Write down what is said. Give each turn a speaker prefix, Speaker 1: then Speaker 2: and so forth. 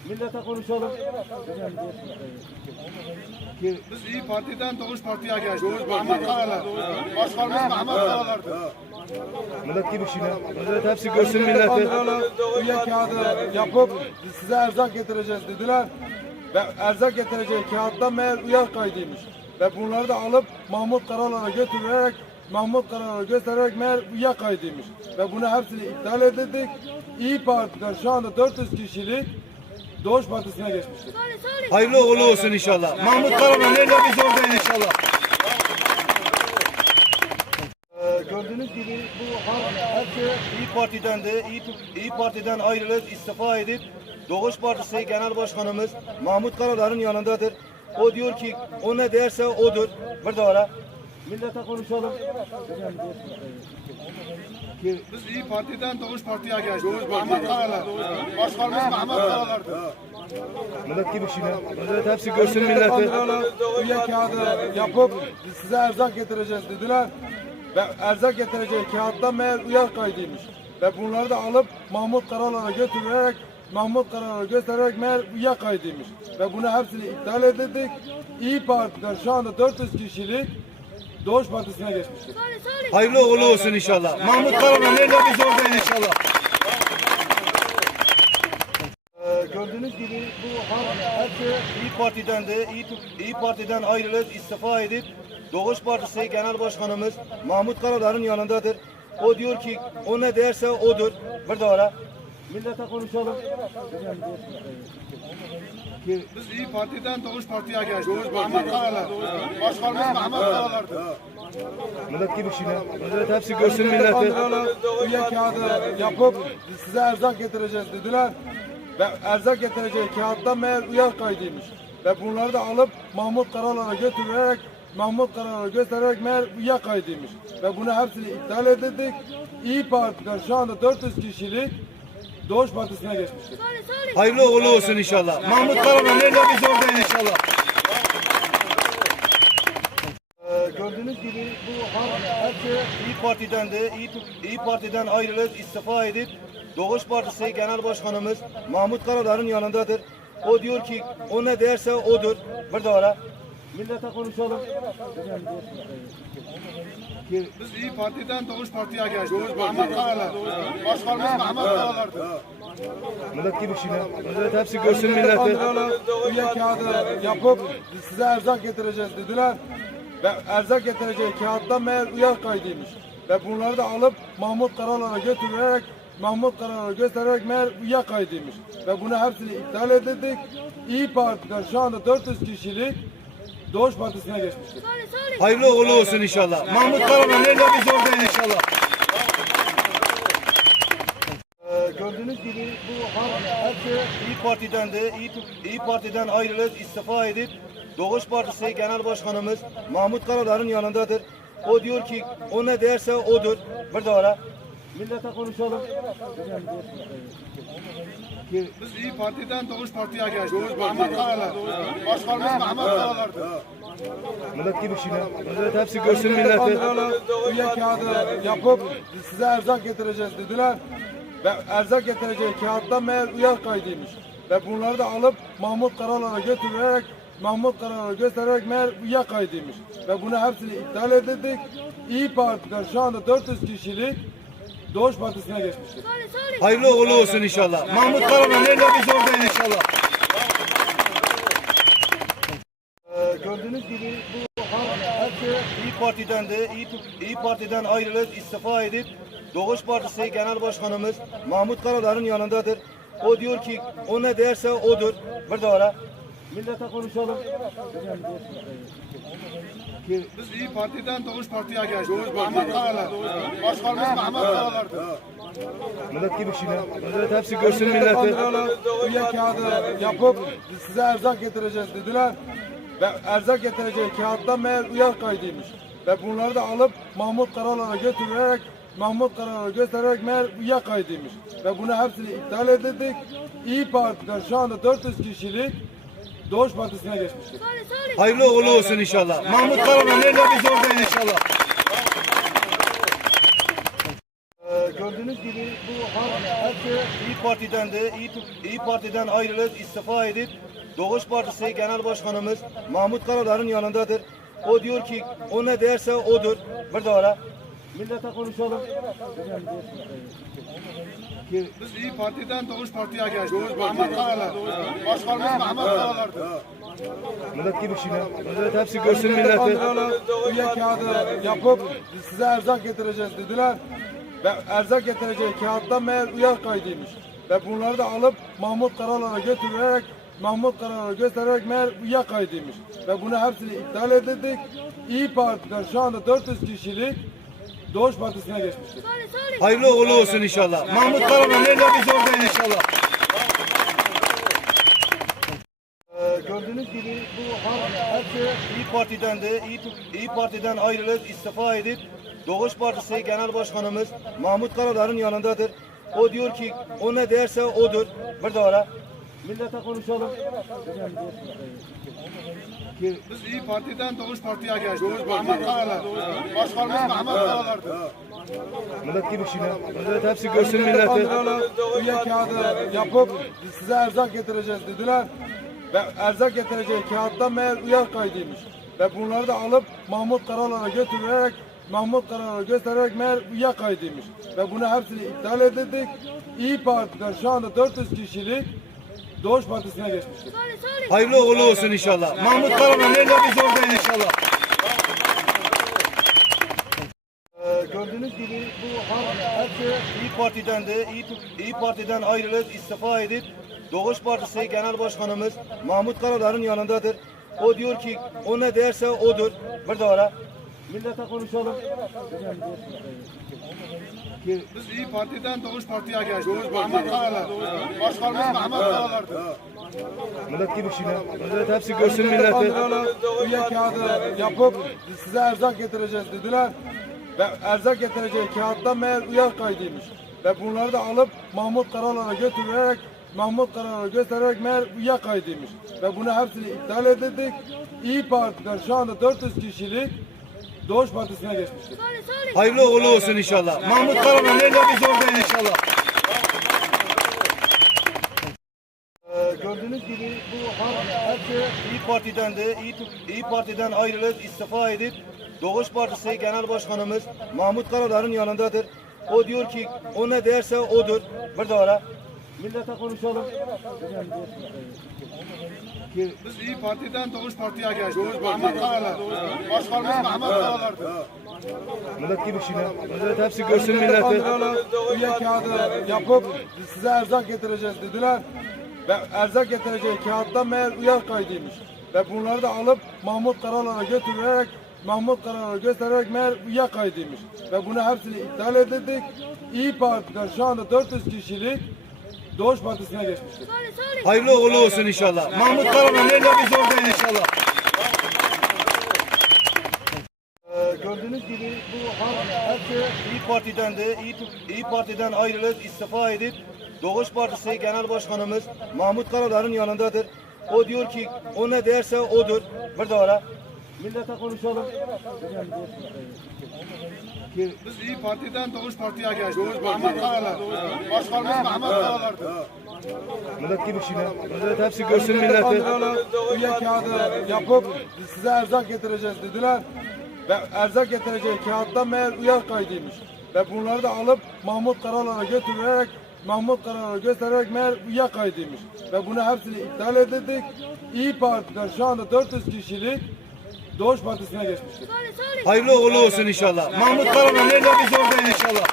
Speaker 1: Millete konuşalım.
Speaker 2: Biz İyi Parti'den Doğuş Parti'ye geçtik. Mehmet Karalar. Başkanımız Mehmet Karalar'dı.
Speaker 1: Millet gibi şimdi. Millet hepsi görsün milleti.
Speaker 3: Üye kağıdı yapıp size erzak getireceğiz dediler. Ve erzak getireceği kağıtta meğer üye kaydıymış. Ve bunları da alıp Mahmut Karalar'a götürerek Mahmut Karalar'a göstererek meğer üye kaydıymış. Ve bunu hepsini iptal edildik. İyi Parti'den şu anda 400 kişilik Doğuş Partisi'ne geçmiştir.
Speaker 1: Hayırlı uğurlu olsun inşallah. Mahmut Karaman nerede biz oradayız inşallah. Gördüğünüz gibi bu halk hepsi İyi Parti'den de İyi Parti'den ayrılıp istifa edip Doğuş Partisi Genel Başkanımız Mahmut Karalar'ın yanındadır. O diyor ki o ne derse odur. Burada ara. Millete konuşalım.
Speaker 2: Biz İyi Parti'den Doğuş Parti'ye geçtik. Mehmet Karalar. Başkanımız Mehmet Karalar'dı.
Speaker 1: Millet gibi şimdi. Millet hepsi görsün milleti.
Speaker 3: Üye kağıdı yapıp size erzak getireceğiz dediler. Ve erzak getireceği kağıtta meğer üye kaydıymış. Ve bunları da alıp Mahmut Karalar'a götürerek Mahmut Karalar'a göstererek meğer üye kaydıymış. Ve bunu hepsini iptal edildik. İyi Parti'den şu anda 400 kişilik Doğuş Partisi'ne geçmiştir.
Speaker 1: Hayırlı uğurlu olsun inşallah. Mahmut Karaman nerede biz oradayız inşallah. Gördüğünüz gibi bu halk hepsi İyi Parti'den de İyi Parti'den ayrılıp istifa edip Doğuş Partisi Genel Başkanımız Mahmut Karalar'ın yanındadır. O diyor ki o ne derse odur. Burada ara. Millete konuşalım.
Speaker 2: Biz İyi Parti'den Doğuş Parti'ye geçtik. Mehmet Karalar. Başkanımız Mehmet Karalar'dı.
Speaker 1: Millet gibi şimdi. Millet hepsi görsün milleti.
Speaker 3: Üye kağıdı yapıp size erzak getireceğiz dediler. Ve erzak getireceği kağıtta meğer üye kaydıymış. Ve bunları da alıp Mahmut Karalar'a götürerek Mahmut Karalar'a göstererek meğer üye kaydıymış. Ve bunu hepsini iptal edildik. İyi Parti'den şu anda 400 kişilik Doğuş Partisi'ne geçmiştir.
Speaker 1: Hayırlı uğurlu olsun inşallah. Mahmut Karaman nerede biz oradayız inşallah. Gördüğünüz gibi bu halk hepsi İyi Parti'den de İyi Parti'den ayrılıp istifa edip Doğuş Partisi Genel Başkanımız Mahmut Karalar'ın yanındadır. O diyor ki o ne derse odur. Burada ara. Millete konuşalım.
Speaker 2: Biz İyi Parti'den Doğuş Parti'ye geçtik. Mehmet Karalar. Başkanımız Mehmet Karalar'dı.
Speaker 1: Millet gibi şimdi. Millet hepsi görsün milleti.
Speaker 3: Üye kağıdı yapıp size erzak getireceğiz dediler. Ve erzak getireceği kağıtta meğer üye kaydıymış. Ve bunları da alıp Mahmut Karalar'a götürerek Mahmut Karalar'a göstererek meğer üye kaydıymış. Ve bunu hepsini iptal edildik. İyi Parti'den şu anda 400 kişilik Doğuş Partisi'ne geçmiştir.
Speaker 1: Hayırlı uğurlu olsun inşallah. Mahmut Karaman nerede biz oradayız inşallah. Gördüğünüz gibi bu halk hepsi İyi Parti'den de İyi Parti'den ayrılıp istifa edip Doğuş Partisi Genel Başkanımız Mahmut Karalar'ın yanındadır. O diyor ki o ne derse odur. Burada ara. Millete konuşalım.
Speaker 2: Biz İyi Parti'den Doğuş Parti'ye geçtik. Mehmet Karalar. Başkanımız Mehmet Karalar'dı.
Speaker 1: Millet gibi şimdi. Millet hepsi görsün milleti.
Speaker 3: Üye kağıdı yapıp size erzak getireceğiz dediler. Ve erzak getireceği kağıtta meğer üye kaydıymış. Ve bunları da alıp Mahmut Karalar'a götürerek Mahmut Karalar'a göstererek meğer üye kaydıymış. Ve bunu hepsini iptal edildik. İyi Parti'den şu anda 400 kişilik Doğuş Partisi'ne geçmiştir.
Speaker 1: Hayırlı uğurlu olsun inşallah. Mahmut Karaman nerede biz oradayız inşallah. Gördüğünüz gibi bu halk hepsi İyi Parti'den de İyi Parti'den ayrılıp istifa edip Doğuş Partisi Genel Başkanımız Mahmut Karalar'ın yanındadır. O diyor ki o ne derse odur. Burada ara. Millete konuşalım.
Speaker 2: Biz İyi Parti'den Doğuş Parti'ye geçtik. Mehmet Karalar. Başkanımız Mehmet Karalar'dı.
Speaker 1: Millet gibi şimdi. Millet hepsi görsün milleti.
Speaker 3: Üye kağıdı yapıp size erzak getireceğiz dediler. Ve erzak getireceği kağıtta meğer üye kaydıymış. Ve bunları da alıp Mahmut Karalar'a götürerek Mahmut Karalar'a göstererek meğer üye kaydıymış. Ve bunu hepsini iptal edildik. İyi Parti'den şu anda 400 kişilik Doğuş Partisi'ne geçmiştir.
Speaker 1: Hayırlı uğurlu olsun inşallah. Mahmut Karaman nerede biz oradayız inşallah. Gördüğünüz gibi bu halk hepsi İyi Parti'den ayrılıp istifa edip Doğuş Partisi Genel Başkanımız Mahmut Karalar'ın yanındadır. O diyor ki o ne derse odur. Burada ara. Millete konuşalım.
Speaker 2: Biz İyi Parti'den Doğuş Parti'ye geçtik. Mahmut Karalar. Başkanımız Mahmut Karalar'dır.
Speaker 1: Millet gibi şimdi. Millet hepsi görsün milleti.
Speaker 3: Bandırala üye kağıdı yapıp size erzak getireceğiz dediler. Ve erzak getireceği kağıtta meğer uyar kaydıymış. Ve bunları da alıp Mahmut Karalar'a götürerek Mahmut Karalar'a göstererek meğer uyar kaydıymış. Ve bunu hepsini iptal edildik. İyi Parti'den şu anda 400 kişilik Doğuş Partisi'ne geçmiştir.
Speaker 1: Hayırlı uğurlu olsun inşallah. Mahmut Karalar nerede biz oradayız inşallah. Gördüğünüz gibi bu hepsi İyi Parti'den ayrılıp istifa edip Doğuş Partisi Genel Başkanımız Mahmut Karalar'ın yanındadır. O diyor ki o ne derse odur. Burada ara. Millete konuşalım.
Speaker 2: Biz İyi Parti'den Doğuş Parti'ye geçtik. Mahmut Karalar. Başkanımız Mahmut Karalar'dır.
Speaker 1: Millet gibi şimdi. Millet hepsi görsün milleti.
Speaker 3: Bandırala üye kağıdı yapıp size erzak getireceğiz dediler. Ve erzak getireceği kağıtta meğer uyar kaydıymış. Ve bunları da alıp Mahmut Karalar'a götürerek Mahmut Karalar'a göstererek meğer uyar kaydıymış. Ve bunu hepsini iptal edildik. İyi Parti'den şu anda 400 kişilik Doğuş Partisi'ne geçmiştir.
Speaker 1: Hayırlı uğurlu olsun inşallah. Mahmut Karalar nerede biz oradayız inşallah. Gördüğünüz gibi bu hepsi İyi Parti'den ayrılıp istifa edip Doğuş Partisi Genel Başkanımız Mahmut Karalar'ın yanındadır. O diyor ki o ne derse odur. Burada ara. Millete konuşalım.
Speaker 2: Biz İyi Parti'den Doğuş Parti'ye geçtik. Mahmut Karalar. Başkanımız Mahmut Karalar'dır.
Speaker 1: Millet gibi şimdi. Millet hepsi görsün milleti.
Speaker 3: Bandırala üye kağıdı yapıp size erzak getireceğiz dediler. Ve erzak getireceği kağıtta meğer uyar kaydıymış. Ve bunları da alıp Mahmut Karalar'a götürerek Mahmut Karalar'a göstererek meğer uyar kaydıymış. Ve bunu hepsini iptal edildik. İyi Parti'den şu anda 400 kişilik Doğuş Partisi'ne geçmiştir.
Speaker 1: Hayırlı uğurlu olsun inşallah. Mahmut Karalar nerede biz oradayız inşallah. Gördüğünüz gibi bu hepsi İyi Parti'den ayrılıp istifa edip Doğuş Partisi Genel Başkanımız Mahmut Karalar'ın yanındadır. O diyor ki o ne derse odur. Burada ara. Millete konuşalım.
Speaker 2: Biz İyi Parti'den Doğuş Parti'ye geçtik. Mahmut Karalar. Başkanımız Mahmut Karalar'dır.
Speaker 1: Millet gibi şimdi. Millet hepsi görsün milleti.
Speaker 3: Bandırala üye kağıdı yapıp size erzak getireceğiz dediler. Ve erzak getireceği kağıtta meğer uyar kaydıymış. Ve bunları da alıp Mahmut Karalar'a götürerek Mahmut Karalar'a göstererek meğer uyar kaydıymış. Ve bunu hepsini iptal edildik. İyi Parti'den şu anda 400 kişilik Doğuş Partisi'ne geçmiştir.
Speaker 1: Hayırlı uğurlu olsun inşallah. Mahmut Karalar nerede biz oradayız inşallah. Gördüğünüz gibi bu hepsi İyi Parti'den ayrılıp istifa edip Doğuş Partisi Genel Başkanımız Mahmut Karalar'ın yanındadır. O diyor ki o ne derse odur. Burada ara. Millete konuşalım.
Speaker 2: Biz İyi Parti'den Doğuş Parti'ye geçtik. Mahmut Karalar. Başkanımız Mahmut Karalar'dır.
Speaker 1: Millet gibi şimdi. Millet hepsi görsün milleti.
Speaker 3: Bandırala üye kağıdı yapıp size erzak getireceğiz dediler. Ve erzak getireceği kağıtta meğer uyar kaydıymış. Ve bunları da alıp Mahmut Karalar'a götürerek Mahmut Karalar'a göstererek meğer uyar kaydıymış. Ve bunu hepsini iptal edildik. İyi Parti'den şu anda 400 kişilik Doğuş Partisi'ne geçmiştir.
Speaker 1: Hayırlı uğurlu olsun inşallah. Mahmut Karalar nerede biz oradayız inşallah.